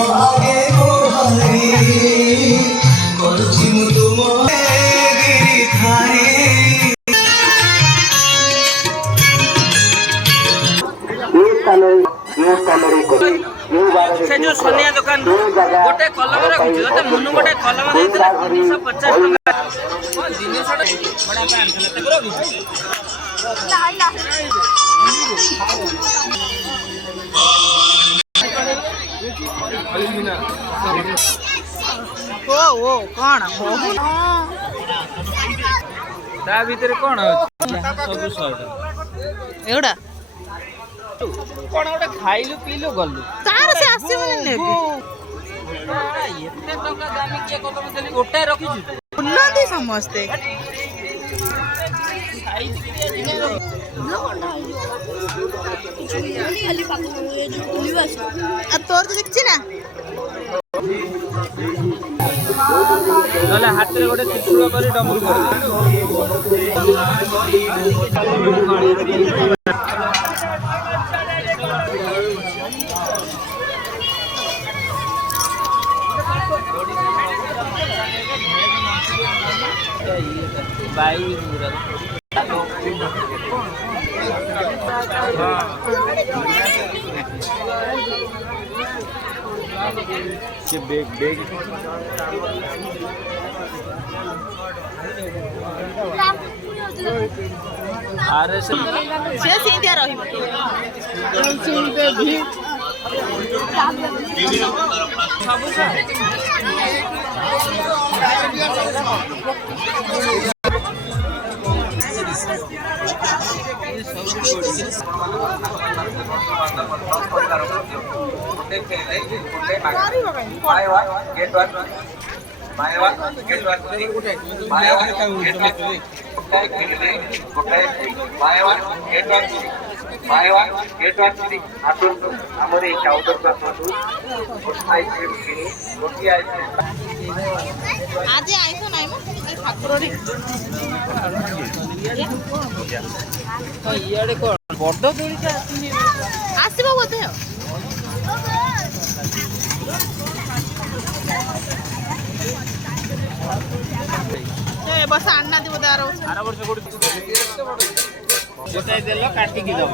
आगे गोहारी करछि मु तुम गिरी थारी से जो सोनिया दुकान गोटे कलम रखी तो मुनु गोटे कलम देइतला 350 टका जिनिसटा बडा पे आनथले ते रखी ओ कोन ता भीतर कोन सब 100 एउडा कोन गोटे खाइलु पीलु गलु तार से आसीबनी ने एते टका दामी के कलम देली गोटे रखी छु बुलंदी समझते साइज तोर तो देखछि ना नले हाथ रे गोटे चितुला करी डमरू कर बाई बेग आरे से सीधा रही आज आइस नाइ म ठाकुर इे कौन बड़ दूरी आसब बोधे बस आना बोधे आर वर्ष गोटे देल काटिकी दब